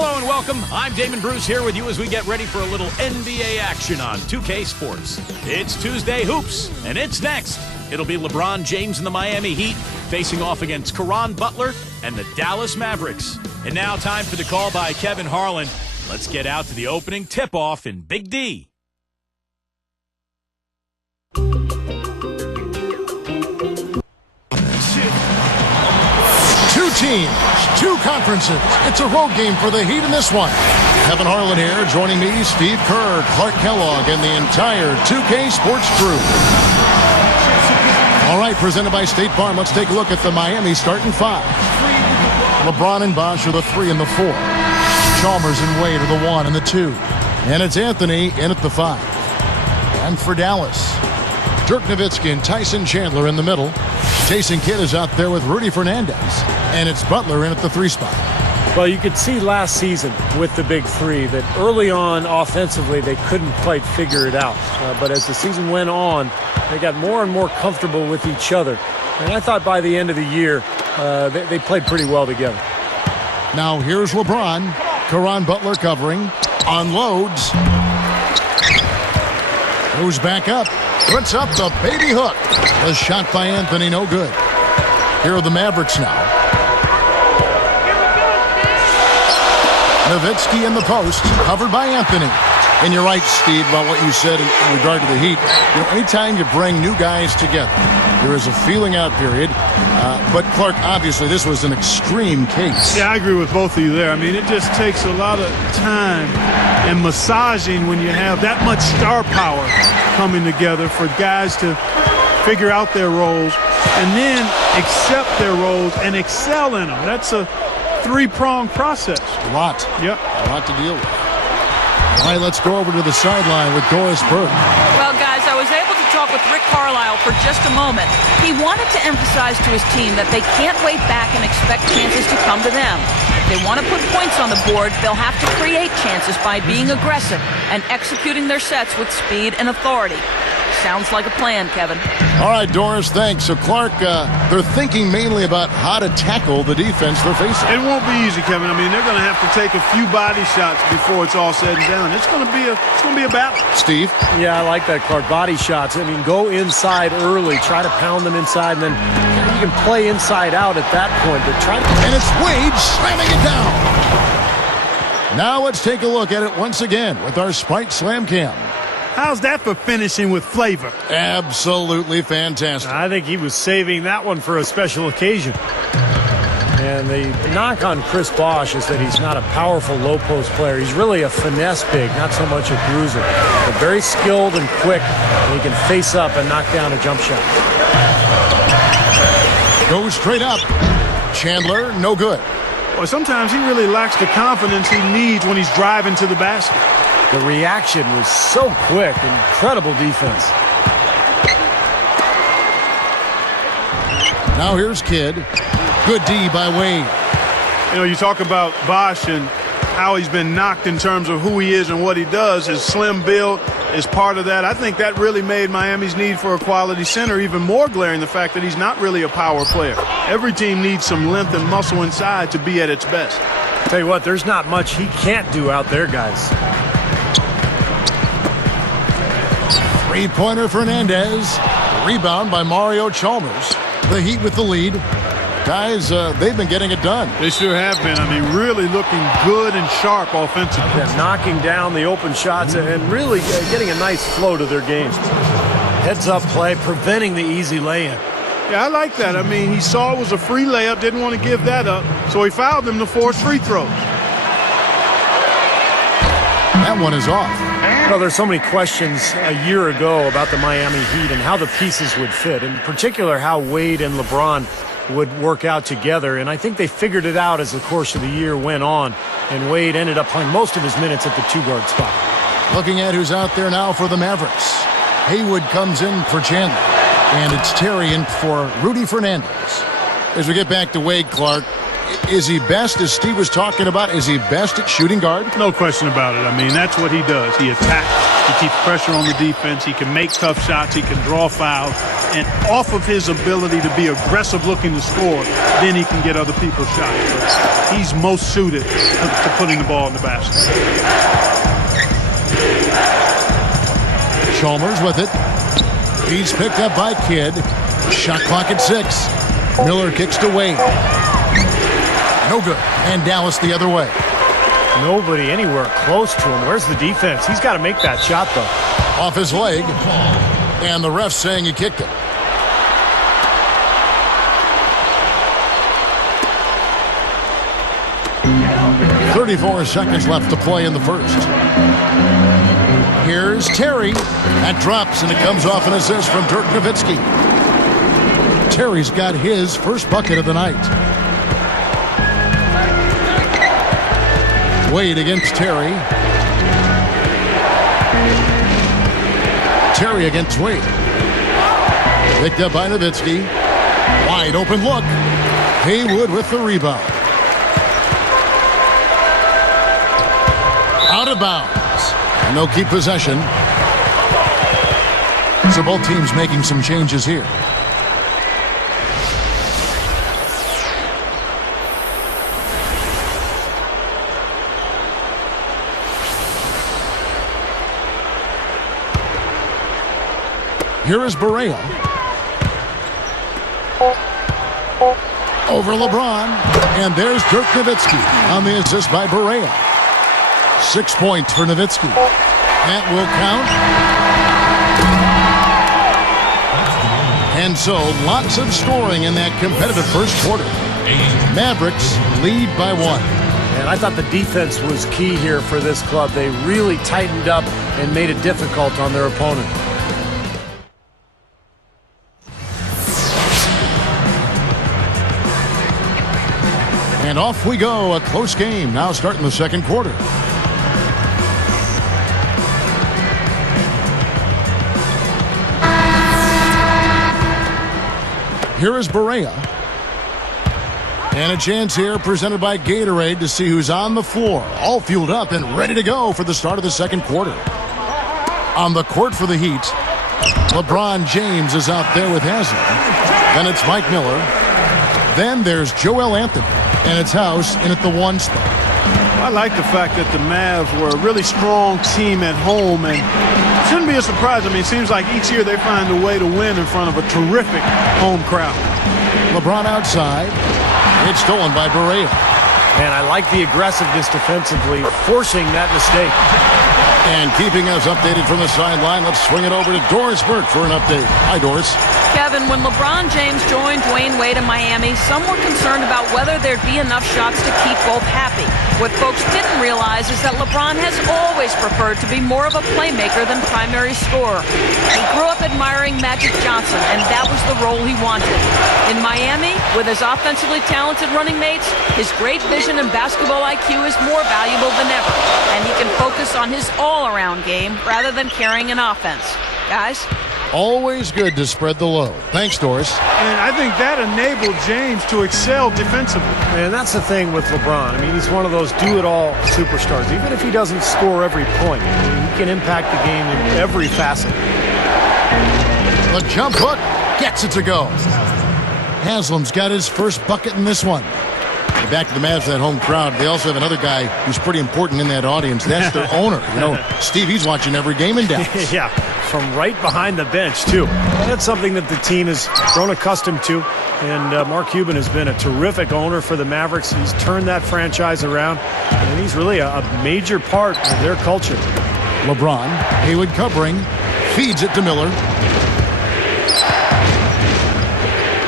Hello and welcome. I'm Damon Bruce here with you as we get ready for a little NBA action on 2K Sports. It's Tuesday Hoops, and it's next. It'll be LeBron James and the Miami Heat facing off against Caron Butler and the Dallas Mavericks. And now time for the call by Kevin Harlan. Let's get out to the opening tip-off in Big D. Two teams, two conferences. It's a road game for the Heat in this one. Kevin Harlan here, joining me, Steve Kerr, Clark Kellogg, and the entire 2K Sports crew. All right, presented by State Farm, let's take a look at the Miami starting five. LeBron and Bosh are the 3 and the 4. Chalmers and Wade are the 1 and the 2. And it's Anthony in at the 5. And for Dallas, Dirk Nowitzki and Tyson Chandler in the middle. Jason Kidd is out there with Rudy Fernandez. And it's Butler in at the 3 spot. Well, you could see last season with the big 3 that early on offensively they couldn't quite figure it out. But as the season went on, they got more and more comfortable with each other. And I thought by the end of the year, they played pretty well together. Now here's LeBron. Caron Butler covering. Unloads. Goes back up. Puts up the baby hook. The shot by Anthony, no good. Here are the Mavericks now. Nowitzki in the post, covered by Anthony. And you're right, Steve, about what you said in regard to the Heat. You know, anytime you bring new guys together, there is a feeling out period. But, Clark, obviously this was an extreme case. Yeah, I agree with both of you there. I mean, it just takes a lot of time and massaging when you have that much star power coming together for guys to figure out their roles and then accept their roles and excel in them. That's a three-pronged process. A lot. Yep. A lot to deal with. All right, let's go over to the sideline with Doris Burke. Well, guys, I was able to talk with Rick Carlisle for just a moment. He wanted to emphasize to his team that they can't wait back and expect chances to come to them. If they want to put points on the board, they'll have to create chances by being aggressive and executing their sets with speed and authority. Sounds like a plan, Kevin. All right, Doris, thanks. So, Clark, they're thinking mainly about how to tackle the defense they're facing. It won't be easy, Kevin. I mean, they're going to have to take a few body shots before it's all said and done. It's going to be a battle. Steve? Yeah, I like that, Clark. Body shots. I mean, go inside early. Try to pound them inside, and then you can play inside out at that point. But try to... And it's Wade slamming it down. Now let's take a look at it once again with our Sprite Slam Cam. How's that for finishing with flavor? Absolutely fantastic. I think he was saving that one for a special occasion. And the knock on Chris Bosh is that he's not a powerful low-post player. He's really a finesse big, not so much a bruiser. But very skilled and quick, and he can face up and knock down a jump shot. Goes straight up. Chandler, no good. Well, sometimes he really lacks the confidence he needs when he's driving to the basket. The reaction was so quick. Incredible defense. Now here's Kidd. Good D by Wade. You know, you talk about Bosh and how he's been knocked in terms of who he is and what he does. His slim build is part of that. I think that really made Miami's need for a quality center even more glaring, the fact that he's not really a power player. Every team needs some length and muscle inside to be at its best. Tell you what, there's not much he can't do out there, guys. Three-pointer Fernandez. Rebound by Mario Chalmers. The Heat with the lead. Guys, they've been getting it done. They sure have been. I mean, really looking good and sharp offensively. Yeah, knocking down the open shots and really getting a nice flow to their games. Heads-up play, preventing the easy lay-in. Yeah, I like that. I mean, he saw it was a free layup, didn't want to give that up, so he fouled him to force free throws. That one is off. Well, there's so many questions a year ago about the Miami Heat and how the pieces would fit, in particular how Wade and LeBron would work out together, and I think they figured it out as the course of the year went on, and Wade ended up playing most of his minutes at the 2-guard spot. Looking at who's out there now for the Mavericks. Haywood comes in for Chandler, and it's Terry in for Rudy Fernandez. As we get back to Wade, Clark, Is he best, as Steve was talking about, is he best at shooting guard? No question about it. I mean, that's what he does. He attacks. He keeps pressure on the defense. He can make tough shots. He can draw fouls. And off of his ability to be aggressive looking to score, then he can get other people's shots. But he's most suited to putting the ball in the basket. Chalmers with it. He's picked up by Kidd. Shot clock at 6. Miller kicks to Wade. No good. And Dallas the other way. Nobody anywhere close to him. Where's the defense? He's got to make that shot, though. Off his leg. And the ref saying he kicked it. .34 seconds left to play in the first. Here's Terry. That drops, and it comes off an assist from Dirk Nowitzki. Terry's got his first bucket of the night. Wade against Terry. Terry against Wade. Picked up by Nowitzki. Wide open look. Haywood with the rebound. Out of bounds. And they'll keep possession. So both teams making some changes here. Here is Barea. Over LeBron. And there's Dirk Nowitzki on the assist by Barea. 6 points for Nowitzki. That will count. And so, lots of scoring in that competitive first quarter. Mavericks lead by 1. And I thought the defense was key here for this club. They really tightened up and made it difficult on their opponent. And off we go. A close game now starting the second quarter. Here is Barea. And a chance here presented by Gatorade to see who's on the floor. All fueled up and ready to go for the start of the second quarter. On the court for the Heat, LeBron James is out there with Haslam. Then it's Mike Miller. Then there's Joel Anthony. And it's House in at the 1 spot. I like the fact that the Mavs were a really strong team at home, and it shouldn't be a surprise. I mean, it seems like each year they find a way to win in front of a terrific home crowd. LeBron outside. It's stolen by Barea. And I like the aggressiveness defensively, forcing that mistake. And keeping us updated from the sideline, let's swing it over to Doris Burke for an update. Hi, Doris. Kevin, when LeBron James joined Dwayne Wade in Miami, some were concerned about whether there'd be enough shots to keep both happy. What folks didn't realize is that LeBron has always preferred to be more of a playmaker than primary scorer. He grew up admiring Magic Johnson, and that was the role he wanted. In Miami, with his offensively talented running mates, his great vision and basketball IQ is more valuable than ever, and he can focus on his all-around game rather than carrying an offense. Guys? Always good to spread the load. Thanks, Doris. And I think that enabled James to excel defensively. And that's the thing with LeBron. I mean, he's one of those do-it-all superstars. Even if he doesn't score every point, he can impact the game in every facet. The jump hook gets it to go. Haslam's got his first bucket in this one. Back to the Mavs, that home crowd. They also have another guy who's pretty important in that audience. That's their owner. You know, Steve, he's watching every game in Dallas. Yeah, from right behind the bench, too. That's something that the team has grown accustomed to. And Mark Cuban has been a terrific owner for the Mavericks. He's turned that franchise around, and he's really a major part of their culture. LeBron, Haywood covering, feeds it to Miller.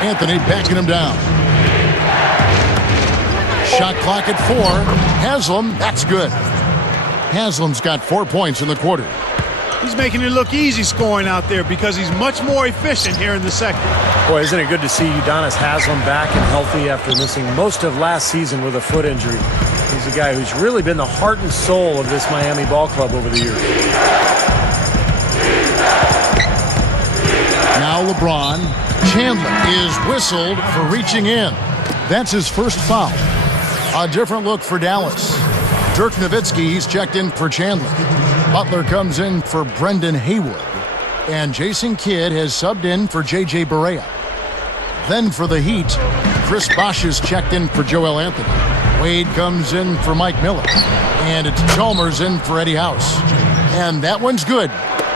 Anthony backing him down. Shot clock at 4. Haslam, that's good. Haslam's got 4 points in the quarter. He's making it look easy scoring out there because he's much more efficient here in the second. Boy, isn't it good to see Udonis Haslam back and healthy after missing most of last season with a foot injury. He's a guy who's really been the heart and soul of this Miami ball club over the years. Now LeBron. Chandler is whistled for reaching in. That's his first foul. A different look for Dallas. Dirk Nowitzki, he's checked in for Chandler. Butler comes in for Brendan Haywood. And Jason Kidd has subbed in for J.J. Barea. Then for the Heat, Chris Bosh is checked in for Joel Anthony. Wade comes in for Mike Miller. And it's Chalmers in for Eddie House. And that one's good.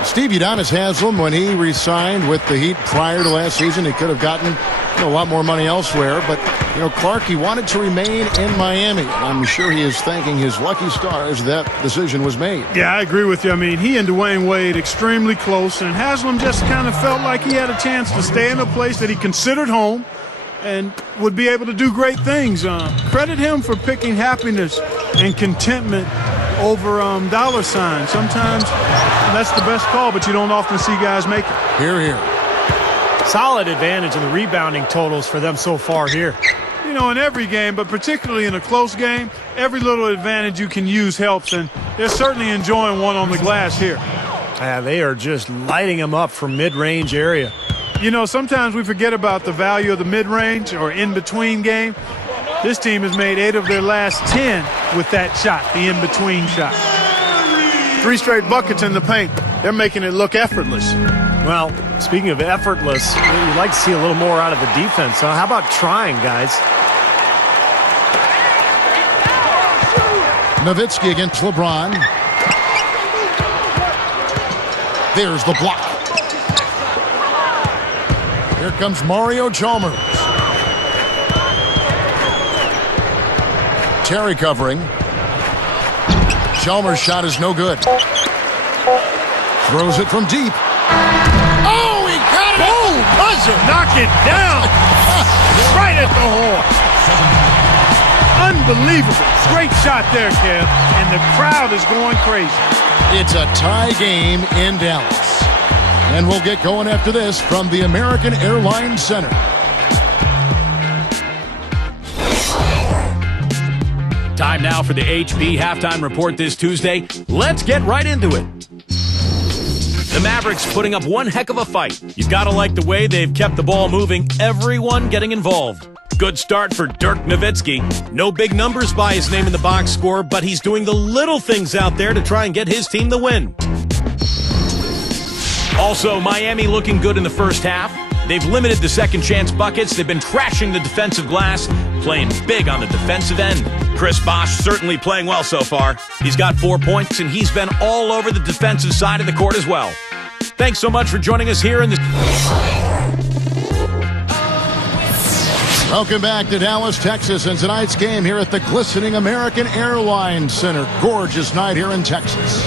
Steve Udonis has them. When he re-signed with the Heat prior to last season, he could have gotten a lot more money elsewhere. But, Clark, he wanted to remain in Miami. I'm sure he is thanking his lucky stars that decision was made. Yeah, I agree with you. I mean, he and Dwayne Wade extremely close, and Haslam just kind of felt like he had a chance to stay in a place that he considered home and would be able to do great things. Credit him for picking happiness and contentment over dollar signs. Sometimes that's the best call, but you don't often see guys make it. Here. Solid advantage in the rebounding totals for them so far here. In every game, but particularly in a close game, every little advantage you can use helps, and they're certainly enjoying one on the glass here. They are just lighting them up from mid-range area. Sometimes we forget about the value of the mid-range or in-between game. This team has made 8 of their last 10 with that shot, the in-between shot. 3 straight buckets in the paint. They're making it look effortless. Well, speaking of effortless, you'd like to see a little more out of the defense. How about trying, guys? Nowitzki against LeBron. There's the block. Here comes Mario Chalmers. Terry covering. Chalmers' shot is no good. Throws it from deep. Oh, he got it! Oh, buzzer! Knock it down! Right at the horn. Unbelievable. Great shot there, Kev. And the crowd is going crazy. It's a tie game in Dallas. And we'll get going after this from the American Airlines Center. Time now for the HB Halftime Report this Tuesday. Let's get right into it. The Mavericks putting up one heck of a fight. You've got to like the way they've kept the ball moving, everyone getting involved. Good start for Dirk Nowitzki. No big numbers by his name in the box score, but he's doing the little things out there to try and get his team the win. Also, Miami looking good in the first half. They've limited the second chance buckets. They've been crashing the defensive glass, playing big on the defensive end. Chris Bosh certainly playing well so far. He's got 4 points, and he's been all over the defensive side of the court as well. Thanks so much for joining us here in the... Welcome back to Dallas, Texas, and tonight's game here at the glistening American Airlines Center. Gorgeous night here in Texas.